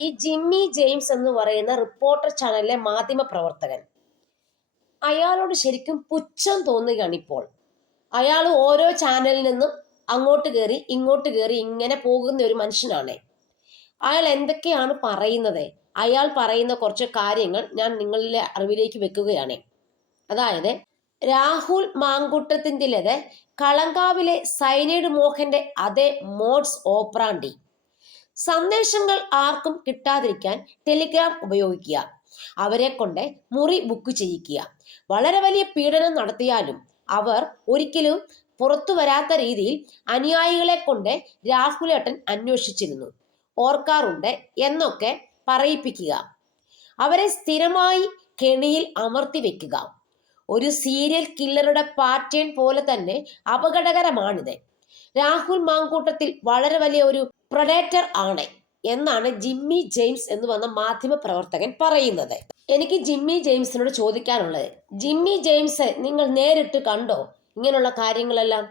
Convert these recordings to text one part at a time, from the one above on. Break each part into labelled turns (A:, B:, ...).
A: ഈ Jimmy James എന്ന് പറയുന്ന റിപ്പോർട്ടർ ചാനലിലെ മാധ്യമ പ്രവർത്തകൻ. അയാളോട് ശരിക്കും പുച്ഛം തോന്നുകയാണ് ഇപ്പോൾ. അയാൾ ഓരോ ചാനലിൽ നിന്നും അങ്ങോട്ട് കയറി ഇങ്ങോട്ട് കയറി ഇങ്ങനെ പോകുന്ന ഒരു മനുഷ്യനാണ്. അയാൾ എന്തൊക്കെയാണ് പറയുന്നത്? അയാൾ പറയുന്ന കുറച്ച് കാര്യങ്ങൾ ഞാൻ നിങ്ങളിലെ അറിവിലേക്ക് വെക്കുകയാണ്. അതായത് രാഹുൽ മാങ്കുട്ടത്തിന്റെ കളങ്കാവിലെ സൈനൈഡ് മോഹന്റെ അതേ മോഡ്സ് ഓപ്രാണ്ടി. സന്ദേശങ്ങൾ ആർക്കും കിട്ടാതിരിക്കാൻ ടെലിഗ്രാം ഉപയോഗിക്കുക. അവരെ കൊണ്ട് മുറി ബുക്ക് ചെയ്യിക്കുക. വളരെ വലിയ പീഡനം നടത്തിയാലും അവർ ഒരിക്കലും പുറത്തു വരാത്ത രീതിയിൽ അനുയായികളെ കൊണ്ട് രാഹുലേട്ടൻ അന്വേഷിച്ചിരുന്നു. ഓർക്കാറുണ്ട് എന്നൊക്കെ പറയിപ്പിക്കുക. അവരെ സ്ഥിരമായി കെണിയിൽ അമർത്തി വെക്കുക. ഒരു സീരിയൽ കില്ലറുടെ പാറ്റേൺ പോലെ തന്നെ അപകടകരമാണിത്. രാഹുൽ മാങ്കൂട്ടത്തിൽ വളരെ വലിയ ഒരു പ്രൊഡേറ്റർ ആണ് എന്നാണ് ജിമ്മി ജെയിംസ് എന്ന് വന്ന മാധ്യമ പ്രവർത്തകൻ പറയുന്നത്. എനിക്ക് ജിമ്മി ജെയിംസിനോട് ചോദിക്കാനുള്ളത്. ജിമ്മി ജെയിംസ് നിങ്ങൾ നേരിട്ട് കണ്ടോ ഇങ്ങനെയുള്ള കാര്യങ്ങളെല്ലാം?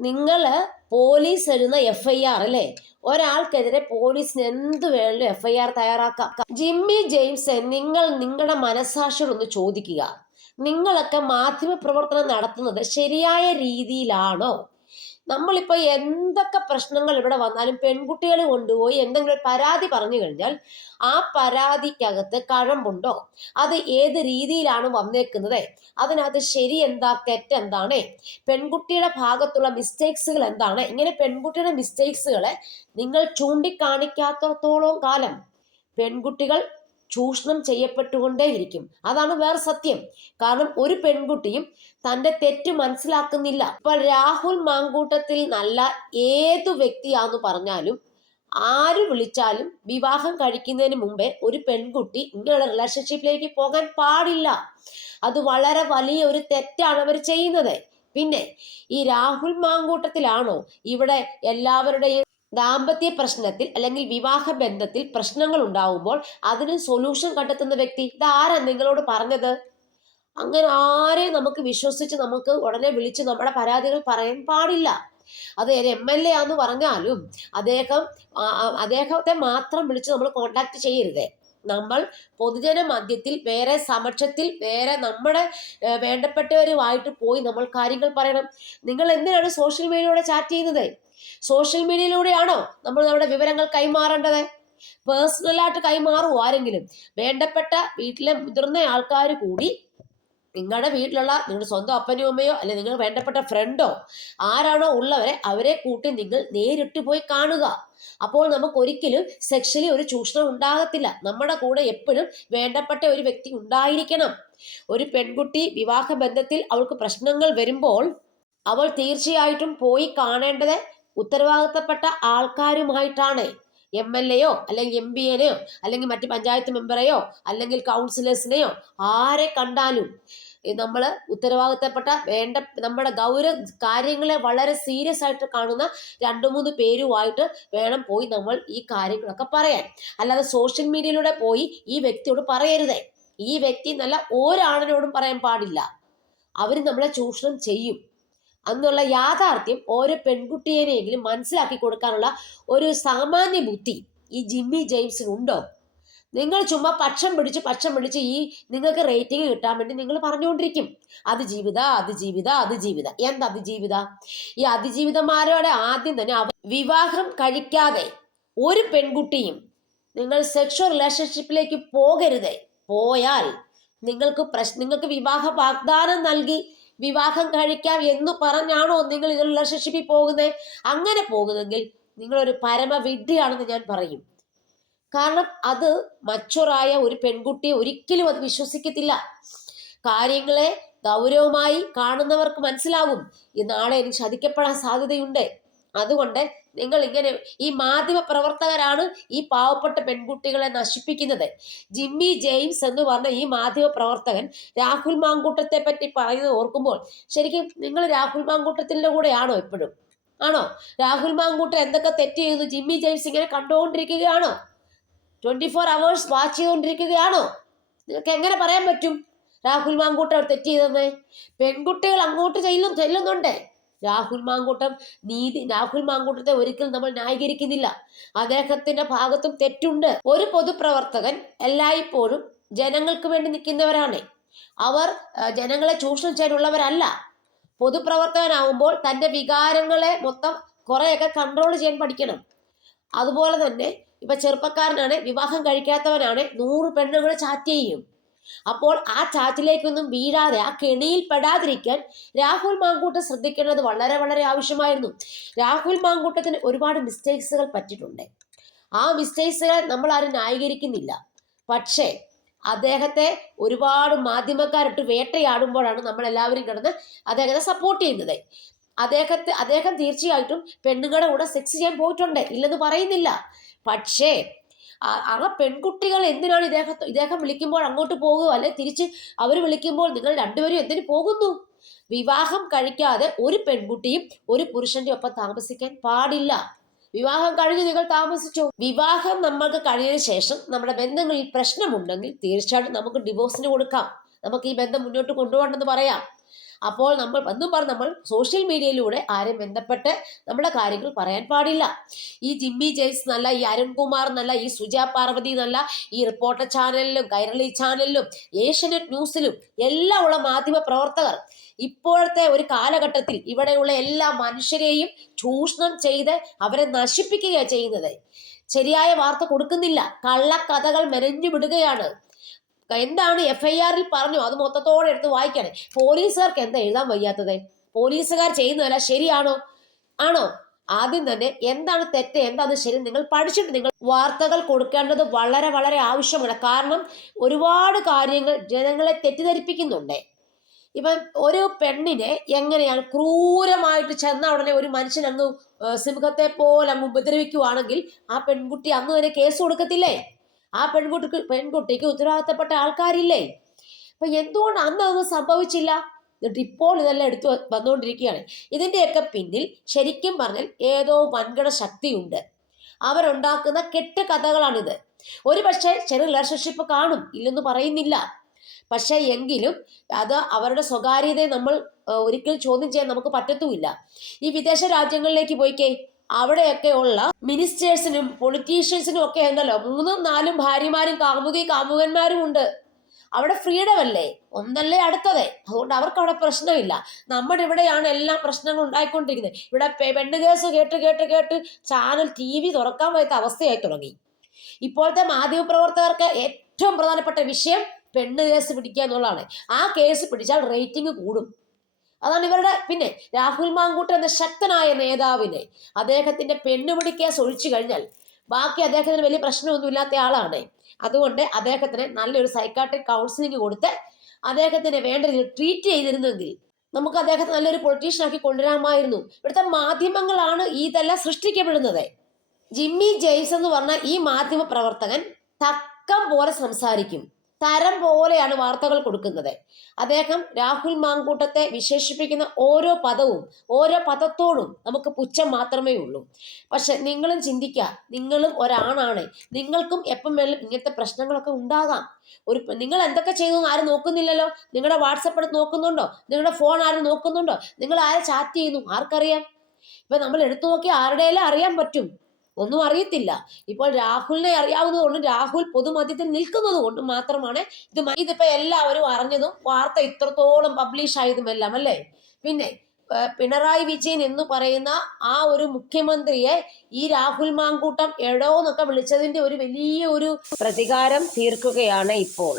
A: നിങ്ങൾ പോലീസ് എഴുതുന്ന എഫ് ഐ ആർ അല്ലേ? ഒരാൾക്കെതിരെ പോലീസിന് എന്ത് വേണമെങ്കിലും എഫ് ഐ ആർ തയ്യാറാക്കാം. ജിമ്മി ജെയിംസ് നിങ്ങൾ നിങ്ങളുടെ മനസാക്ഷിയോട് ഒന്ന് ചോദിക്കുക. നിങ്ങളൊക്കെ മാധ്യമ പ്രവർത്തനം നടത്തുന്നത് ശരിയായ രീതിയിലാണോ? നമ്മളിപ്പോൾ എന്തൊക്കെ പ്രശ്നങ്ങൾ ഇവിടെ വന്നാലും പെൺകുട്ടികൾ കൊണ്ടുപോയി എന്തെങ്കിലും പരാതി പറഞ്ഞു കഴിഞ്ഞാൽ ആ പരാതിക്കകത്ത് കഴമ്പുണ്ടോ? അത് ഏത് രീതിയിലാണ് വന്നേക്കുന്നത്? അതിനകത്ത് ശരി എന്താ തെറ്റെന്താണ് പെൺകുട്ടിയുടെ ഭാഗത്തുള്ള മിസ്റ്റേക്സുകൾ എന്താണ്? ഇങ്ങനെ പെൺകുട്ടിയുടെ മിസ്റ്റേക്സുകളെ നിങ്ങൾ ചൂണ്ടിക്കാണിക്കാത്തത്തോളം കാലം പെൺകുട്ടികൾ ചൂഷണം ചെയ്യപ്പെട്ടുകൊണ്ടേയിരിക്കും. അതാണ് വേറെ സത്യം. കാരണം ഒരു പെൺകുട്ടിയും തന്റെ തെറ്റ് മനസ്സിലാക്കുന്നില്ല. ഇപ്പൊ രാഹുൽ മാങ്കൂട്ടത്തിൽ നല്ല ഏതു വ്യക്തിയാന്ന് പറഞ്ഞാലും ആര് വിളിച്ചാലും വിവാഹം കഴിക്കുന്നതിന് മുമ്പേ ഒരു പെൺകുട്ടി ഇങ്ങനെയുള്ള റിലേഷൻഷിപ്പിലേക്ക് പോകാൻ പാടില്ല. അത് വളരെ വലിയ ഒരു തെറ്റാണ് അവർ ചെയ്യുന്നത്. പിന്നെ ഈ രാഹുൽ മാങ്കൂട്ടത്തിലാണോ ഇവിടെ എല്ലാവരുടെയും ദാമ്പത്യ പ്രശ്നത്തിൽ അല്ലെങ്കിൽ വിവാഹ ബന്ധത്തിൽ പ്രശ്നങ്ങൾ ഉണ്ടാവുമ്പോൾ അതിന് സൊല്യൂഷൻ കണ്ടെത്തുന്ന വ്യക്തി ഇതാരാ നിങ്ങളോട് പറഞ്ഞത്? അങ്ങനെ ആരെ നമുക്ക് വിശ്വസിച്ച് നമുക്ക് ഉടനെ വിളിച്ച് നമ്മുടെ പരാതികൾ പറയാൻ പാടില്ല. അത് ഒരു എം എൽ എ ആന്ന് പറഞ്ഞാലും അദ്ദേഹം അദ്ദേഹത്തെ മാത്രം വിളിച്ച് നമ്മൾ കോണ്ടാക്ട് ചെയ്യരുത്. നമ്മൾ പൊതുജന മധ്യത്തിൽ വേറെ സമക്ഷത്തിൽ വേറെ നമ്മുടെ വേണ്ടപ്പെട്ടവരുമായിട്ട് പോയി നമ്മൾ കാര്യങ്ങൾ പറയണം. നിങ്ങൾ എന്തിനാണ് സോഷ്യൽ മീഡിയയിലൂടെ ചാറ്റ് ചെയ്യുന്നത്? സോഷ്യൽ മീഡിയയിലൂടെയാണോ നമ്മൾ നമ്മുടെ വിവരങ്ങൾ കൈമാറേണ്ടത്? പേഴ്സണലായിട്ട് കൈമാറുമോ ആരെങ്കിലും. വേണ്ടപ്പെട്ട വീട്ടിലെ മുതിർന്ന ആൾക്കാർ കൂടി നിങ്ങളുടെ വീട്ടിലുള്ള നിങ്ങളുടെ സ്വന്തം അപ്പനോ അമ്മയോ അല്ലെ നിങ്ങൾ വേണ്ടപ്പെട്ട ഫ്രണ്ടോ ആരാണോ ഉള്ളവരെ അവരെ കൂട്ടി നിങ്ങൾ നേരിട്ട് പോയി കാണുക. അപ്പോൾ നമുക്ക് ഒരിക്കലും സെക്ഷലി ഒരു ചൂഷണം ഉണ്ടാകത്തില്ല. നമ്മുടെ കൂടെ എപ്പോഴും വേണ്ടപ്പെട്ട ഒരു വ്യക്തി ഉണ്ടായിരിക്കണം. ഒരു പെൺകുട്ടി വിവാഹ ബന്ധത്തിൽ അവൾക്ക് പ്രശ്നങ്ങൾ വരുമ്പോൾ അവൾ തീർച്ചയായിട്ടും പോയി കാണേണ്ടത് ഉത്തരവാദിത്തപ്പെട്ട ആൾക്കാരുമായിട്ടാണ്. എം എൽ എയോ അല്ലെങ്കിൽ എം പി എനെയോ അല്ലെങ്കിൽ മറ്റ് പഞ്ചായത്ത് മെമ്പറെയോ അല്ലെങ്കിൽ കൗൺസിലേഴ്സിനെയോ ആരെ കണ്ടാലും നമ്മൾ ഉത്തരവാദിത്തപ്പെട്ട വേണ്ട നമ്മുടെ ഗൗരവ കാര്യങ്ങളെ വളരെ സീരിയസ് ആയിട്ട് കാണുന്ന രണ്ട് മൂന്ന് പേരുമായിട്ട് വേണം പോയി നമ്മൾ ഈ കാര്യങ്ങളൊക്കെ പറയാൻ. അല്ലാതെ സോഷ്യൽ മീഡിയയിലൂടെ പോയി ഈ വ്യക്തിയോട് പറയരുതേ. ഈ വ്യക്തി നല്ല ഒരാണിനോടും പറയാൻ പാടില്ല. അവർ നമ്മളെ ചൂഷണം ചെയ്യും. എന്നുള്ള യാഥാർത്ഥ്യം ഓരോ പെൺകുട്ടിയെങ്കിലും മനസ്സിലാക്കി കൊടുക്കാനുള്ള ഒരു സാമാന്യ ബുദ്ധി ഈ ജിമ്മി ജെയിംസിനുണ്ടോ നിങ്ങൾ ചുമ്മാ പക്ഷം പിടിച്ച് പക്ഷം പിടിച്ച് ഈ നിങ്ങൾക്ക് റേറ്റിംഗ് കിട്ടാൻ വേണ്ടി നിങ്ങൾ പറഞ്ഞുകൊണ്ടിരിക്കും. അത് ജീവിത അത് ജീവിത അത് ജീവിത എന്ത് അതിജീവിത? ഈ അതിജീവിതമാരോടെ ആദ്യം തന്നെ വിവാഹം കഴിക്കാതെ ഒരു പെൺകുട്ടിയും നിങ്ങൾ സെക്ഷൽ റിലേഷൻഷിപ്പിലേക്ക് പോകരുത്. പോയാൽ നിങ്ങൾക്ക് പ്രശ്ന നിങ്ങൾക്ക് വിവാഹ വാഗ്ദാനം നൽകി വിവാഹം കഴിക്കാം എന്ന് പറഞ്ഞാണോ നിങ്ങൾ ഈ റിലേഷൻഷിപ്പിൽ പോകുന്നത് അങ്ങനെ പോകുന്നെങ്കിൽ നിങ്ങളൊരു പരമവിഡ്ഢിയാണെന്ന് ഞാൻ പറയും. കാരണം അത് മച്ചുറായ ഒരു പെൺകുട്ടിയെ ഒരിക്കലും അത് വിശ്വസിക്കത്തില്ല. കാര്യങ്ങളെ ഗൗരവമായി കാണുന്നവർക്ക് മനസ്സിലാവും. ഈ നാളെ എനിക്ക് ചതിക്കപ്പെടാൻ സാധ്യതയുണ്ട്. അതുകൊണ്ട് നിങ്ങൾ ഇങ്ങനെ ഈ മാധ്യമ പ്രവർത്തകരാണ് ഈ പാവപ്പെട്ട പെൺകുട്ടികളെ നശിപ്പിക്കുന്നത്. ജിമ്മി ജെയിംസ് എന്ന് പറഞ്ഞ ഈ മാധ്യമ പ്രവർത്തകൻ രാഹുൽ മാങ്കൂട്ടത്തെ പറ്റി പറയുന്നത് ഓർക്കുമ്പോൾ ശരിക്കും നിങ്ങൾ രാഹുൽ മാങ്കൂട്ടത്തിന്റെ കൂടെയാണോ ഇപ്പോഴും? ആണോ? രാഹുൽ മാങ്കൂട്ടൻ എന്തൊക്കെ തെറ്റ് ചെയ്തു? ജിമ്മി ജെയിംസ് ഇങ്ങനെ കണ്ടുകൊണ്ടിരിക്കുകയാണോ? ട്വന്റി ഫോർ അവേഴ്സ് വാച്ച് ചെയ്തുകൊണ്ടിരിക്കുകയാണോ? നിങ്ങൾക്ക് എങ്ങനെ പറയാൻ പറ്റും? രാഹുൽ മാങ്കൂട്ടർ തെറ്റ് ചെയ്തെന്ന് പെൺകുട്ടികൾ അങ്ങോട്ട് ചെല്ലും ചെല്ലുന്നുണ്ട്. രാഹുൽ മാങ്കൂട്ടം നീതി രാഹുൽ മാങ്കൂട്ടത്തെ ഒരിക്കലും നമ്മൾ ന്യായീകരിക്കുന്നില്ല. അദ്ദേഹത്തിന്റെ ഭാഗത്തും തെറ്റുണ്ട്. ഒരു പൊതുപ്രവർത്തകൻ എല്ലായ്പ്പോഴും ജനങ്ങൾക്ക് വേണ്ടി നിൽക്കുന്നവരാണ്. അവർ ജനങ്ങളെ ചൂഷണം ചെയ്യാനുള്ളവരല്ല. പൊതുപ്രവർത്തകനാവുമ്പോൾ തന്റെ വികാരങ്ങളെ മൊത്തം കുറേയൊക്കെ കൺട്രോൾ ചെയ്യാൻ പഠിക്കണം. അതുപോലെ തന്നെ ഇപ്പൊ ചെറുപ്പക്കാരനാണ് വിവാഹം കഴിക്കാത്തവനാണ് നൂറ് പെണ്ണുങ്ങൾ ചാറ്റ് ചെയ്യും. അപ്പോൾ ആ ചാറ്റിലേക്കൊന്നും വീഴാതെ ആ കെണിയിൽ പെടാതിരിക്കാൻ രാഹുൽ മാങ്കൂട്ടം ശ്രദ്ധിക്കേണ്ടത് വളരെ വളരെ ആവശ്യമായിരുന്നു. രാഹുൽ മാങ്കൂട്ടത്തിന് ഒരുപാട് മിസ്റ്റേക്സുകൾ പറ്റിയിട്ടുണ്ട്. ആ മിസ്റ്റേക്സുകൾ നമ്മൾ ആരും ന്യായീകരിക്കുന്നില്ല. പക്ഷേ അദ്ദേഹത്തെ ഒരുപാട് മാധ്യമക്കാരിട്ട് വേട്ടയാടുമ്പോഴാണ് നമ്മൾ എല്ലാവരും കിടന്ന് അദ്ദേഹത്തെ സപ്പോർട്ട് ചെയ്യുന്നത്. അദ്ദേഹത്തെ അദ്ദേഹം തീർച്ചയായിട്ടും പെണ്ണുങ്ങളുടെ കൂടെ സെക്സ് ചെയ്യാൻ പോയിട്ടുണ്ട് ഇല്ലെന്ന് പറയുന്നില്ല. പക്ഷേ ആ- പെൺകുട്ടികൾ എന്തിനാണ് ഇദ്ദേഹത്തെ ഇദ്ദേഹം വിളിക്കുമ്പോൾ അങ്ങോട്ട് പോകുക? അല്ലെ തിരിച്ച് അവർ വിളിക്കുമ്പോൾ നിങ്ങൾ രണ്ടുപേരും എന്തിനു പോകുന്നു? വിവാഹം കഴിക്കാതെ ഒരു പെൺകുട്ടിയും ഒരു പുരുഷന്റെ ഒപ്പം താമസിക്കാൻ പാടില്ല. വിവാഹം കഴിഞ്ഞ് നിങ്ങൾ താമസിച്ചു? വിവാഹം നമ്മൾക്ക് കഴിഞ്ഞതിന് ശേഷം നമ്മുടെ ബന്ധങ്ങളിൽ പ്രശ്നമുണ്ടെങ്കിൽ തീർച്ചയായിട്ടും നമുക്ക് ഡിവോഴ്സിന് കൊടുക്കാം. നമുക്ക് ഈ ബന്ധം മുന്നോട്ട് കൊണ്ടുപോകണമെന്ന് പറയാം. അപ്പോൾ നമ്മൾ എന്നും പറഞ്ഞ് നമ്മൾ സോഷ്യൽ മീഡിയയിലൂടെ ആരെയും ബന്ധപ്പെട്ട് നമ്മുടെ കാര്യങ്ങൾ പറയാൻ പാടില്ല. ഈ ജിമ്മി ജെയിംസ് എന്നല്ല ഈ അരുൺകുമാർ എന്നല്ല ഈ സുജ പാർവതി എന്നല്ല ഈ റിപ്പോർട്ടർ ചാനലിലും കൈരളി ചാനലിലും ഏഷ്യനെറ്റ് ന്യൂസിലും എല്ലാം ഉള്ള മാധ്യമ പ്രവർത്തകർ ഇപ്പോഴത്തെ ഒരു കാലഘട്ടത്തിൽ ഇവിടെയുള്ള എല്ലാ മനുഷ്യരെയും ചൂഷണം ചെയ്ത് അവരെ നശിപ്പിക്കുകയാണ് ചെയ്യുന്നത്. ശരിയായ വാർത്ത കൊടുക്കുന്നില്ല. കള്ളക്കഥകൾ മെനഞ്ഞു വിടുകയാണ്. എന്താണ് എഫ് ഐ ആറിൽ പറഞ്ഞു? അത് മൊത്തത്തോടെ എടുത്ത് വായിക്കാണ്. പോലീസുകാർക്ക് എന്താ എഴുതാൻ വയ്യാത്തത്? പോലീസുകാർ ചെയ്യുന്നതല്ല ശരിയാണോ? ആണോ? ആദ്യം തന്നെ എന്താണ് തെറ്റ്? എന്താണ് ശരി നിങ്ങൾ പഠിച്ചിട്ട് നിങ്ങൾ വാർത്തകൾ കൊടുക്കേണ്ടത് വളരെ വളരെ ആവശ്യമാണ്. കാരണം ഒരുപാട് കാര്യങ്ങൾ ജനങ്ങളെ തെറ്റിദ്ധരിപ്പിക്കുന്നുണ്ട്. ഇപ്പം ഒരു പെണ്ണിനെ എങ്ങനെയാണ് ക്രൂരമായിട്ട് ചെന്ന ഉടനെ ഒരു മനുഷ്യൻ അങ്ങ് സിംഹത്തെ പോലെ ഉപദ്രവിക്കുവാണെങ്കിൽ ആ പെൺകുട്ടി അന്ന് തന്നെ കേസ് കൊടുക്കത്തില്ലേ? ആ പെൺകുട്ടിക്ക് പെൺകുട്ടിക്ക് ഉത്തരവാദിത്തപ്പെട്ട ആൾക്കാരില്ലേ? അപ്പൊ എന്തുകൊണ്ട് അന്ന് അതൊന്നും സംഭവിച്ചില്ല? എന്നിട്ട് ഇപ്പോൾ ഇതെല്ലാം എടുത്തു വന്നുകൊണ്ടിരിക്കുകയാണ്. ഇതിന്റെയൊക്കെ പിന്നിൽ ശരിക്കും പറഞ്ഞാൽ ഏതോ വൻകിട ശക്തിയുണ്ട്. അവരുണ്ടാക്കുന്ന കെട്ട് കഥകളാണിത്. ഒരു പക്ഷേ ചെറിയ റിലേഷൻഷിപ്പ് കാണും ഇല്ലെന്ന് പറയുന്നില്ല. പക്ഷേ എങ്കിലും അത് അവരുടെ സ്വകാര്യതയെ നമ്മൾ ഒരിക്കലും ചോദ്യം ചെയ്യാൻ നമുക്ക് പറ്റത്തുമില്ല. ഈ വിദേശ രാജ്യങ്ങളിലേക്ക് പോയിക്കേ അവിടെയൊക്കെ ഉള്ള മിനിസ്റ്റേഴ്സിനും പൊളിറ്റീഷ്യൻസിനും ഒക്കെ ഉണ്ടല്ലോ. മൂന്നും നാലും ഭാര്യമാരും കാമുകി കാമുകന്മാരും ഉണ്ട്. അവിടെ ഫ്രീഡം അല്ലേ? ഒന്നല്ലേ അടുത്തതേ? അതുകൊണ്ട് അവർക്ക് അവിടെ പ്രശ്നമില്ല. നമ്മുടെ ഇവിടെയാണ് എല്ലാ പ്രശ്നങ്ങളും ഉണ്ടായിക്കൊണ്ടിരിക്കുന്നത്. ഇവിടെ പെണ്ണ് കേസ് കേട്ട് കേട്ട് കേട്ട് ചാനൽ ടി വി തുറക്കാൻ വയ്യാത്ത അവസ്ഥയായി തുടങ്ങി. ഇപ്പോഴത്തെ മാധ്യമപ്രവർത്തകർക്ക് ഏറ്റവും പ്രധാനപ്പെട്ട വിഷയം പെണ്ണ് കേസ് പിടിക്കുക എന്നുള്ളതാണ്. ആ കേസ് പിടിച്ചാൽ റേറ്റിംഗ് കൂടും. അതാണ് ഇവരുടെ പിന്നെ രാഹുൽ മാങ്കൂട്ട് എന്ന ശക്തനായ നേതാവിനെ അദ്ദേഹത്തിന്റെ പെണ്ണുപിടി കേസ് ഒഴിച്ചു കഴിഞ്ഞാൽ ബാക്കി അദ്ദേഹത്തിന് വലിയ പ്രശ്നമൊന്നും ഇല്ലാത്ത ആളാണ്. അതുകൊണ്ട് അദ്ദേഹത്തിന് നല്ലൊരു സൈക്കാട്രിക് കൗൺസിലിംഗ് കൊടുത്ത് അദ്ദേഹത്തിന് വേണ്ട രീതിയിൽ ട്രീറ്റ് ചെയ്തിരുന്നെങ്കിൽ നമുക്ക് അദ്ദേഹത്തെ നല്ലൊരു പൊളിറ്റീഷ്യനാക്കി കൊണ്ടുവരാമായിരുന്നു. ഇവിടുത്തെ മാധ്യമങ്ങളാണ് ഇതെല്ലാം സൃഷ്ടിക്കപ്പെടുന്നത്. ജിമ്മി ജെയിംസ് എന്ന് പറഞ്ഞ ഈ മാധ്യമ പ്രവർത്തകൻ തക്കം പോലെ സംസാരിക്കും. തരം പോലെയാണ് വാർത്തകൾ കൊടുക്കുന്നത്. അദ്ദേഹം രാഹുൽ മാങ്കൂട്ടത്തെ വിശേഷിപ്പിക്കുന്ന ഓരോ പദവും ഓരോ പദത്തോടും നമുക്ക് പുച്ഛം മാത്രമേ ഉള്ളൂ. പക്ഷെ നിങ്ങളും ചിന്തിക്കുക നിങ്ങളും ഒരാണാണ്. നിങ്ങൾക്കും എപ്പം വേണം ഇങ്ങനത്തെ പ്രശ്നങ്ങളൊക്കെ ഉണ്ടാകാം. ഒരു നിങ്ങൾ എന്തൊക്കെ ചെയ്തു ആരും നോക്കുന്നില്ലല്ലോ? നിങ്ങളുടെ വാട്സപ്പ് എടുത്ത് നോക്കുന്നുണ്ടോ? നിങ്ങളുടെ ഫോൺ ആരും നോക്കുന്നുണ്ടോ? നിങ്ങൾ ആരെ ചാറ്റ് ചെയ്യുന്നു? ആർക്കറിയാം? ഇപ്പൊ നമ്മൾ എടുത്തു നോക്കി ആരുടെയെല്ലാം അറിയാൻ പറ്റും. ഒന്നും അറിയത്തില്ല. ഇപ്പോൾ രാഹുലിനെ അറിയാവുന്നത് കൊണ്ട് രാഹുൽ പൊതുമധ്യത്തിൽ നിൽക്കുന്നത് കൊണ്ടും മാത്രമാണ് ഇത് ഇതിപ്പോ എല്ലാവരും അറിഞ്ഞതും വാർത്ത ഇത്രത്തോളം പബ്ലിഷ് ആയതുമെല്ലാം അല്ലേ? പിന്നെ പിണറായി വിജയൻ എന്ന് പറയുന്ന ആ ഒരു മുഖ്യമന്ത്രിയെ ഈ രാഹുൽ മാങ്കൂട്ടം എടോ എന്നൊക്കെ വിളിച്ചതിന്റെ ഒരു വലിയ ഒരു പ്രതികാരം തീർക്കുകയാണ് ഇപ്പോൾ.